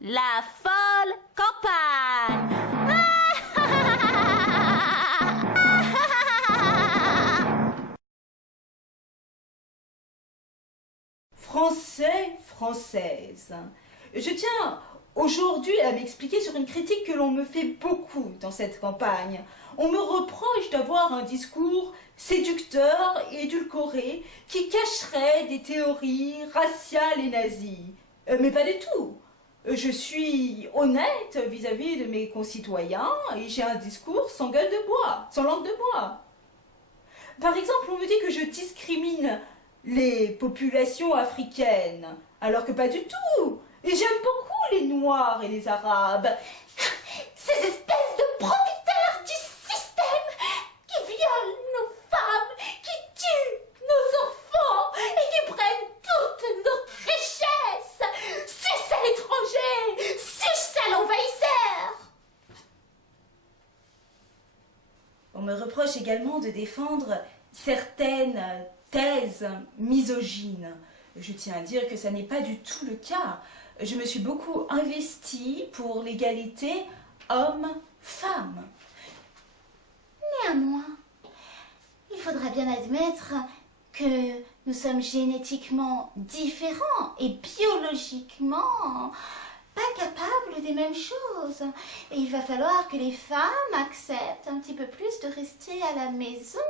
La folle campagne. Français, Française. Je tiens aujourd'hui à m'expliquer sur une critique que l'on me fait beaucoup dans cette campagne. On me reproche d'avoir un discours séducteur et édulcoré qui cacherait des théories raciales et nazies. Mais pas du tout. Je suis honnête vis-à-vis de mes concitoyens et j'ai un discours sans gueule de bois, sans langue de bois. Par exemple, on me dit que je discrimine les populations africaines, alors que pas du tout. Et j'aime beaucoup les Noirs et les Arabes. Ces espèces de profiteurs du système qui violent nos femmes, qui tuent nos enfants et qui prennent toute notre richesse. Suce à l'étranger, suce à l'envahisseur. On me reproche également de défendre certaines thèses misogynes. Je tiens à dire que ça n'est pas du tout le cas. Je me suis beaucoup investie pour l'égalité homme-femme. Néanmoins, il faudra bien admettre que nous sommes génétiquement différents et biologiquement pas capables des mêmes choses. Et il va falloir que les femmes acceptent un petit peu plus de rester à la maison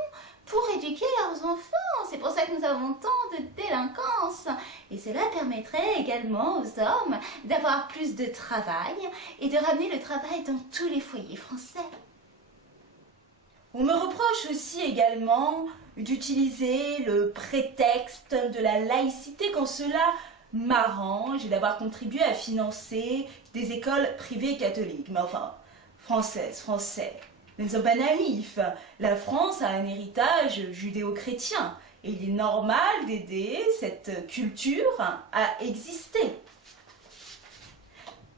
pour éduquer leurs enfants. C'est pour ça que nous avons tant de délinquance. Et cela permettrait également aux hommes d'avoir plus de travail et de ramener le travail dans tous les foyers français. On me reproche aussi également d'utiliser le prétexte de la laïcité quand cela m'arrange et d'avoir contribué à financer des écoles privées catholiques. Mais enfin, françaises, français. Nous ne sommes pas naïfs. La France a un héritage judéo-chrétien et il est normal d'aider cette culture à exister.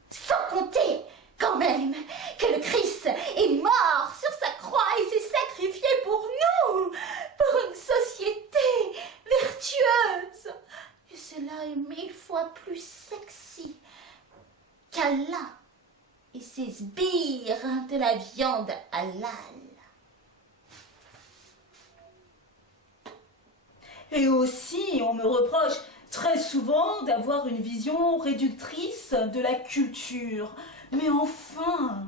Sans compter, quand même, que le Christ est mort sur sa croix et s'est sacrifié pour nous, pour une société vertueuse. Et cela est 1000 fois plus sexy qu'Allah et ses sbires de la viande halal. Et aussi, on me reproche très souvent d'avoir une vision réductrice de la culture. Mais enfin,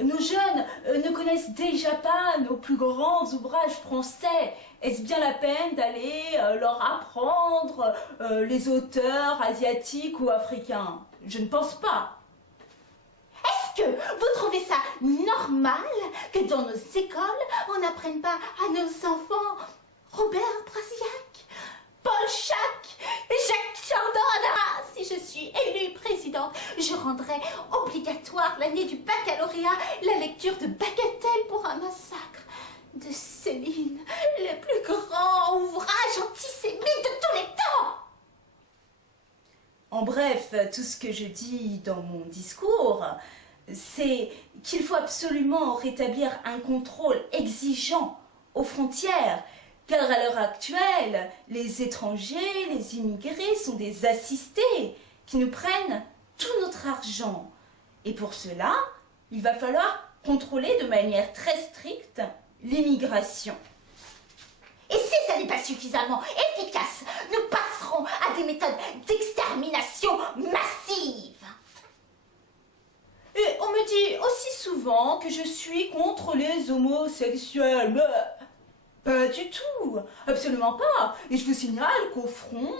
nos jeunes ne connaissent déjà pas nos plus grands ouvrages français. Est-ce bien la peine d'aller leur apprendre les auteurs asiatiques ou africains? Je ne pense pas. Est-ce que vous trouvez ça normal que dans nos écoles, on n'apprenne pas à nos enfants Robert Brasillac, Paul Chac et Jacques Chardin? Si je suis élue présidente, je rendrai obligatoire l'année du baccalauréat la lecture de Bagatelle pour un massacre de Céline, le plus grand ouvrage antisémite de tous les temps. En bref, tout ce que je dis dans mon discours, c'est qu'il faut absolument rétablir un contrôle exigeant aux frontières, car à l'heure actuelle, les étrangers, les immigrés sont des assistés qui nous prennent tout notre argent. Et pour cela, il va falloir contrôler de manière très stricte l'immigration. Et si ça n'est pas suffisamment efficace, nous passerons à des méthodes d'extermination massive. Et on me dit aussi souvent que je suis contre les homosexuels. Mais pas du tout, absolument pas. Et je vous signale qu'au front,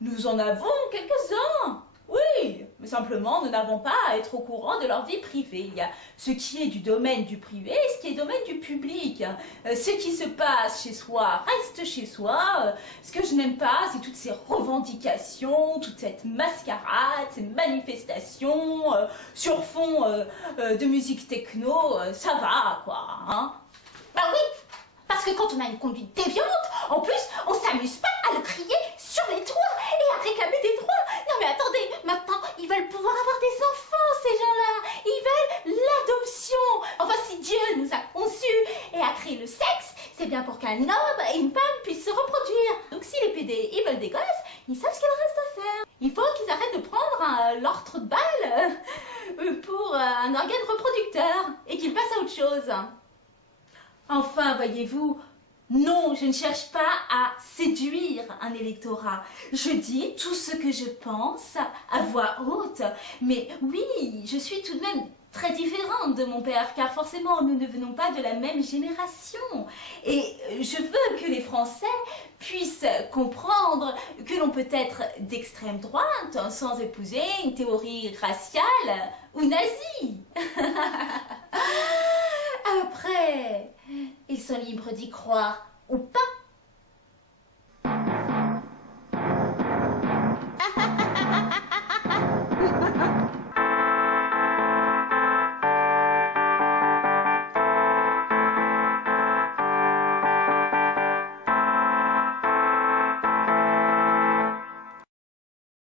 nous en avons quelques-uns. Oui, mais simplement, nous n'avons pas à être au courant de leur vie privée. Il y a ce qui est du domaine du privé et ce qui est du domaine du public. Ce qui se passe chez soi reste chez soi. Ce que je n'aime pas, c'est toutes ces revendications, toute cette mascarade, ces manifestations sur fond de musique techno. Ça va, quoi, hein? Bah oui, parce que quand on a une conduite déviante, en plus, on s'amuse pas à le crier sur les toits et à réclamer des droits. Non mais attendez, maintenant, ils veulent pouvoir avoir des enfants, ces gens-là. Ils veulent l'adoption. Enfin, si Dieu nous a conçus et a créé le sexe, c'est bien pour qu'un homme et une femme puissent se reproduire. Donc si les PD, ils veulent des gosses, ils savent savent ce qu'il reste à faire. Il faut qu'ils arrêtent de prendre leur trou de balle pour un organe reproducteur et qu'ils passent à autre chose. Enfin, voyez-vous, non, je ne cherche pas à séduire un électorat. Je dis tout ce que je pense à voix haute. Mais oui, je suis tout de même très différente de mon père, car forcément, nous ne venons pas de la même génération. Et je veux que les Français puissent comprendre que l'on peut être d'extrême droite sans épouser une théorie raciale ou nazie. Après, ils sont libres d'y croire ou pas.